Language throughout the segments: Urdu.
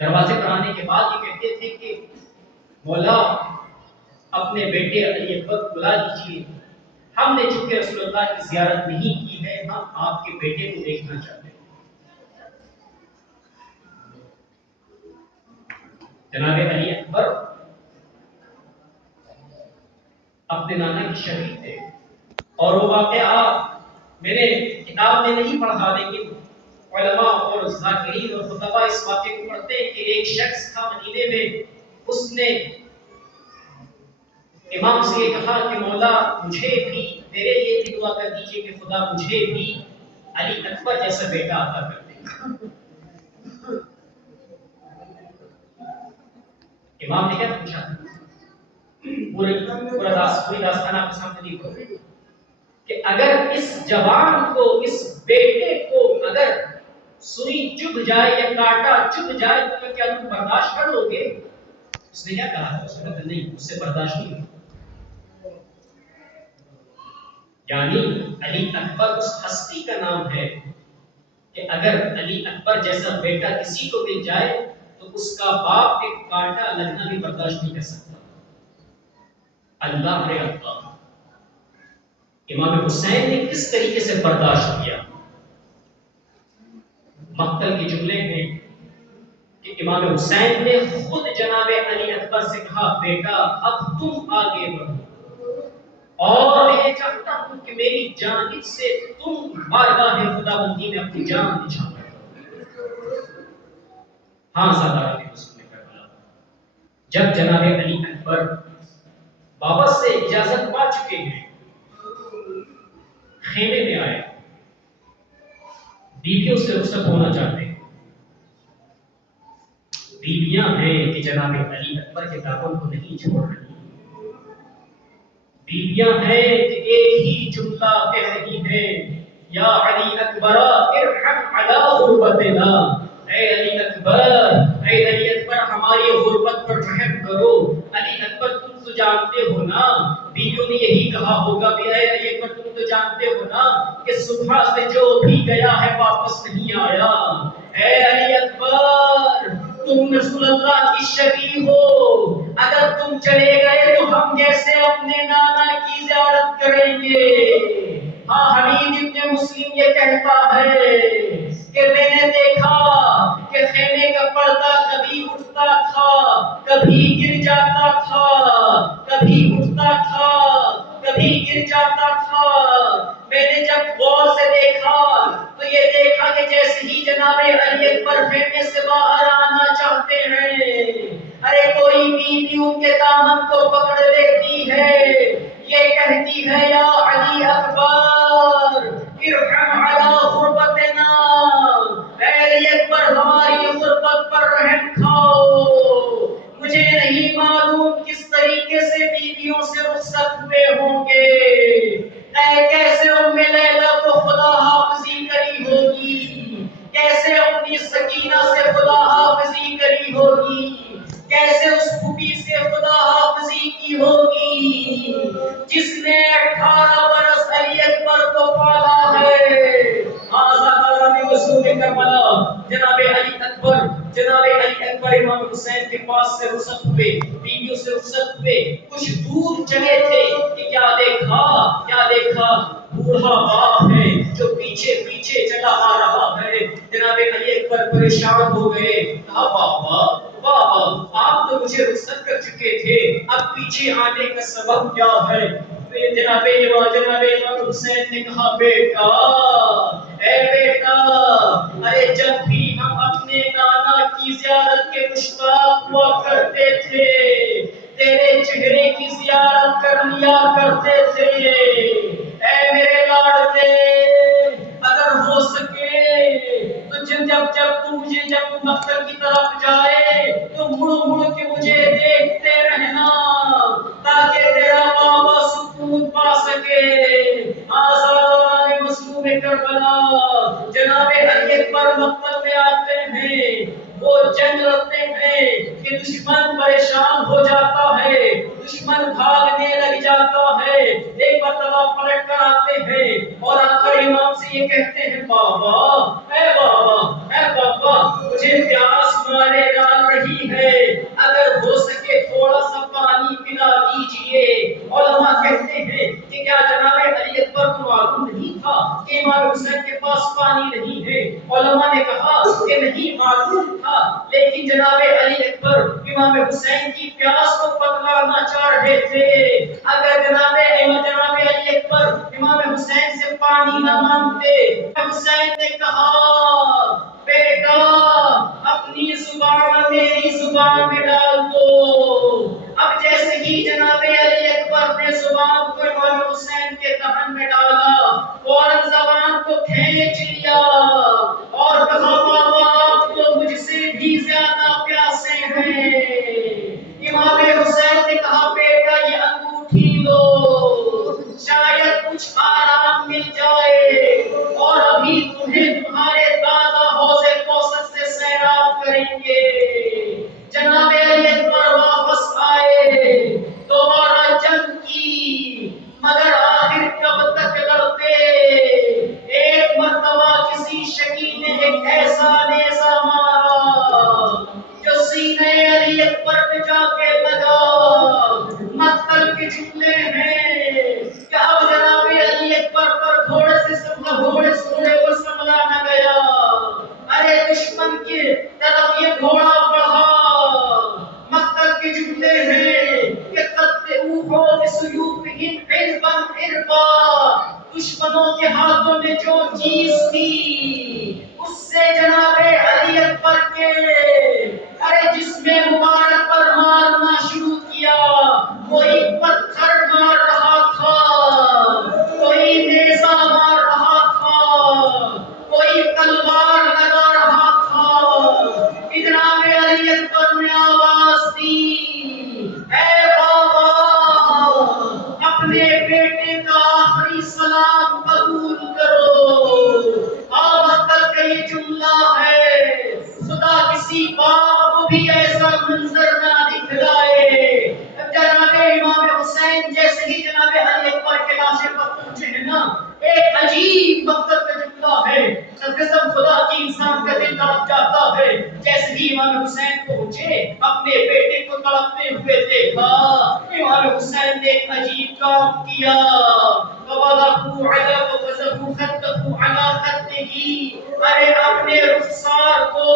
دروازے پر آنے کے بعد یہ کہتے تھے کہ مولا اپنے بیٹے علی اکبر کو بلا دیجیے، ہم نے چونکہ رسول اللہ کی زیارت نہیں کی ہے، ہم آپ کے بیٹے کو دیکھنا چاہتے ہیں۔ جناب علی اکبر اپنے نانا کی شریک تھے، اور وہ واقعہ میں نے کتاب میں نہیں پڑھا، لیکن علماء اور ذاکرین اور خطباء اس واقعے کو پڑھتے ہیں کہ ایک شخص تھا مدینے میں، اس نے امام سے یہ کہا کہ مولا مجھے بھی میرے لیے بھی دعا کر دیجیے کہ خدا مجھے بھی علی اکبر جیسا بیٹا عطا کر دے۔ امام نے کیا پوچھا؟ پوری داستان آپ کے سامنے دیکھو کہ اگر اس جوان کو، اس بیٹے کو اگر سوئی چبھ جائے یا کانٹا چبھ جائے تو کیا تم برداشت کر لو گے؟ اس نے کیا کہا؟ اس نے کہا نہیں، اس سے برداشت نہیں ہوگا۔ یعنی علی اکبر اس ہستی کا نام ہے کہ اگر علی اکبر جیسا بیٹا کسی کو مل جائے تو اس کا باپ ایک کانٹا لگنا بھی برداشت نہیں کر سکتا۔ اللہ رے اللہ، امام حسین نے کس طریقے سے برداشت کیا؟ مقتل کے جملے میں کہ امام حسین نے خود جناب علی اکبر سے کہا بیٹا اب تم آگے بڑھو، اور میں چاہتا ہوں کہ میری جانب سے تم بارگاہ خداوندی میں اپنی جان نچھاور کرو۔ ہاں سادات رسول کربلا، جب جناب علی اکبر بابا سے اجازت پا چکے ہیں، خیمے میں آئے، بیویوں سے رخصت ہونا چاہتے ہیں۔ بیویاں ہیں کہ جناب علی اکبر کے دامن کو نہیں چھوڑ رہی، بیویاں ہیں کہ ایک ہی جملہ کہہ رہی ہیں، یا علی اکبر ارحم علی غربتنا، اے علی اکبر، اے علی اکبر ہماری غربت پر رحم کرو۔ علی اکبر تم تو جانتے ہو نا، بیویوں نے یہی کہا ہوگا کہ اے علی اکبر تم تو جانتے ہو نا کہ صبح سے جو بھی گیا ہے واپس نہیں آیا۔ اے علی اکبر تم رسول اللہ کی شفیع ہو، اگر تم چلے گئے تو ہم کیسے اپنے نانا کی زیارت کریں گے؟ ہاں حمید ابن مسلم یہ کہتا ہے کہ میں نے دیکھا کہ خیمے کا پردہ کبھی اٹھتا تھا، کبھی گر جاتا تھا، کبھی اٹھتا تھا، کبھی گر جاتا تھا۔ میں نے جب غور سے دیکھا تو یہ دیکھا کہ جیسے ہی جناب علی اکبر خیمے سے باہر آنا چاہتے ہیں، ارے کوئی بیوی ان کے دامن کو پکڑ لیتی ہے، یہ کہتی ہے یا علی اکبر ارحم علی غربتنا، اے علی اکبر ہماری غربت پر رحم کھاؤ۔ مجھے نہیں معلوم کس طریقے سے بیویوں سے رخصت ہوئے ہوں گے، کیسے ام لیلا کو خدا حافظی کری ہوگی، کیسے اپنی سکینہ سے خدا حافظی کری ہوگی، کیسے اس پھوپھی سے خدا حافظی کی ہوگی جس نے 18 برس علی اکبر کو پالا ہے۔ کربلا جناب علی اکبر، جناب علی اکبر امام حسین کے پاس سے رخصت ہوئے، بیویوں سے رخصت ہوئے، کچھ دور چلے تھے کہ کیا دیکھا بوڑھا باپ ہے جو پیچھے پیچھے چلا آ رہا ہے۔ جناب علی اکبر پریشان ہو گئے، کہا بابا آپ تو مجھے رخصت کر چکے تھے، اب پیچھے آنے کا سبب کیا ہے؟ جناب امام حسین نے کہا بیٹا، اے بیٹا، ارے جب بھی ہم اپنے نانا کی زیارت کے مشتاق ہوا کرتے تھے، تیرے چہرے کی زیارت کر لیا کرتے تھے۔ اے میرے لاڈلے، اگر ہو سکے تو جب مقتل کی طرف جائے تو مڑ کے مجھے دیکھتے رہنا تاکہ تیرا بابا سکون پا سکے۔ آزادان مظلوم کربلا جناب علی اکبر مقتل میں آتے ہیں، وہ جنگ لڑتے ہیں کہ دشمن پریشان ہو جاتا ہے، دشمن بھاگنے لگ جاتا ہے، ایک مرتبہ پلٹ کر آتے ہیں اور آ کر امام سے یہ کہتے ہیں بابا، اے بابا مجھے پیاس مارے گا مجھے نہیں معلوم تھا، لیکن جناب علی اکبر امام حسین کی پیاس کو پتلانا چاہ رہے تھے۔ اگر جناب علی اکبر امام حسین سے پانی نہ مانگتے، حسین نے کہا بیٹا اپنی زبان میری زبان میں ڈال دو۔ اب جیسے ہی جناب علی اکبر نے زبان کو امام حسین کے دہن میں ڈالا، فوراً زبان کو کھینچ لیا اور کہا بابا آپ تو مجھ سے بھی زیادہ پیاسے ہیں۔ امام حسین نے کہا بیٹا یہ انگوٹھی لو، شاید کچھ آرام مل جائے، اور ابھی تمہیں تمہارے دادا حوض کوثر سے سیراب کریں گے۔ جناب علی اکبر واپس آئے، دوبارہ جنگ کی، مگر آخر کب تک لڑتے؟ ایک مرتبہ کسی شکی نے ایک ایسا نیزہ مارا جو سینے علی اکبر پہ جا کے لگا۔ مقتل کے جملے ہیں کہ اب جناب علی اکبر پر گھوڑے کو سنبھلا نہ گیا۔ ارے دشمن کی طرف یہ گھوڑا بڑھا۔ مقتل کے جملے ہیں کہ قطعوہ بسیوفہم حربا حربا، دشمنوں کے ہاتھوں میں جو چیز تھی اس سے جناب علی اکبر کے جسم مبارک پر مارنا شروع کیا۔ کوئی پتھر مار رہا تھا، کوئی نیزہ مار رہا تھا، کوئی تلوار لگا رہا تھا۔ جناب علی اکبر نے آواز دی اے بابا اپنے بیٹے کا آخری سلام قبول کرو۔ مقتل کا یہ جملہ ہے خدا کسی باپ کو بھی ایسا منظر نہ دکھلائے۔ جناب امام حسین جیسے ہی جناب علی اکبر کے لاشے پر پہنچے ہیں نا، ایک عجیب مقتل کا جملہ ہے، قسم خدا کی انسان کا دل تڑپ جاتا ہے۔ جیسے ہی امام حسین پہنچے، اپنے بیٹے کو تڑپتے ہوئے دیکھا، امام حسین نے ایک عجیب کام کیا۔ وَوَضَعُوا عَلَى وَوَضَعُوا خَدَّهُ عَلَى خَدِّهِ، ارے اپنے رخسار کو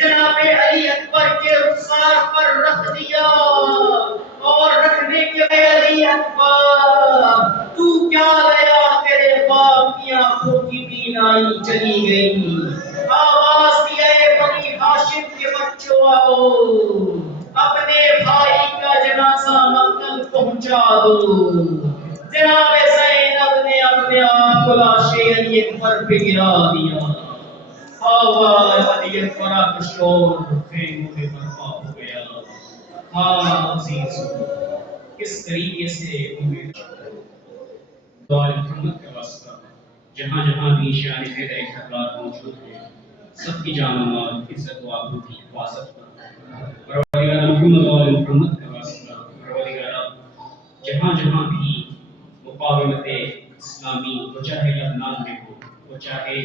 جناب علی اکبر کے رخسار پر رکھ دیا، اور رکھنے کے علی اکبر تو کیا گیا، تیرے باپ کی آنکھوں کی بینائی چلی گئی۔ آواز دیا اے بنی ہاشم کے بچوں آؤ، اپنے بھائی کا جنازہ مقتل پہنچا دو۔ جناب زینب نے اپنے آپ کو لاش علی اکبر پہ گرا دیا۔ آواز علی اکبر کا شور خیموں میں برپا ہو گیا۔ ہاں عزیز کس طریقے سے امید دعا محمد کا واسطہ جہاں جہاں بھی شان حیدر کرار موجود ہے، سب کی جان و مال عزت و آبرو کی حفاظت کر۔ پروردگار محمد و محمد کا واسطہ پروردگار جہاں جہاں بھی مقاومت اسلامی، وہ چاہے لبنان میں ہو، وہ چاہے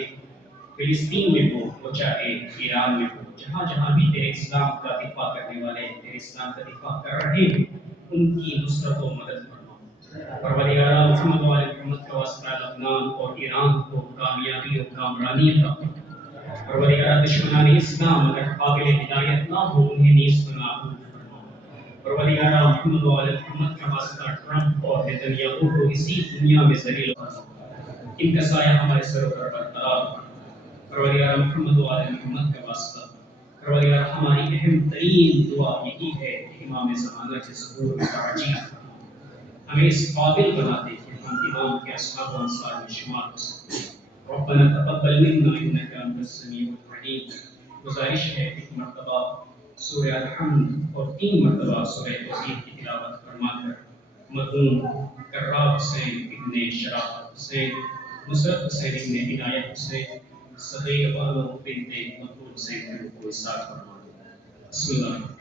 فلسطین میں ہو، وہ چاہے ایران میں ہو، جہاں جہاں بھی تیرے اسلام کا دفاع کرنے والے تیرے اسلام کا دفاع کر رہے ہیں، ان کی نصرت و مدد فرما۔ پروردگار محمد و محمد کا واسطہ لبنان اور ایران کو کامیابی اور کامرانی عطا فرما۔ پروردگار دشمنان اسلام اگر قابل ہدایت نہ ہو، انہیں نیز نابود فرما۔ پروردگار محمد و محمد کا واسطہ ٹرمپ اور نیتنیاہو کو اسی دنیا میں ذلیل فرما، ان کا سایہ ہمارے سروں پر برقرار رکھنا۔ پروردگار محمد و محمد کا واسطہ پروردگار ہماری اہم ترین دعا یہی ہے کہ امام زمانہ کے ظہور میں تعجیل فرما، ہمیں اس قابل بنا دے کہ ہم امام کے اصحاب و انصار میں شمار ہو سکیں۔ ربنا تقبل منا انک انت السمیع العلیم۔ گزارش ہے ایک مرتبہ سورہ الحمد اور 3 مرتبہ سورہ توحید کی تلاوت فرما کر مرحوم کرار حسین ابن شرافت حسین، نصرت حسین ابن عنایت حسین، صغیر بانو بنت مطلوب حسین کو ساتھ فرما۔ بسم اللہ۔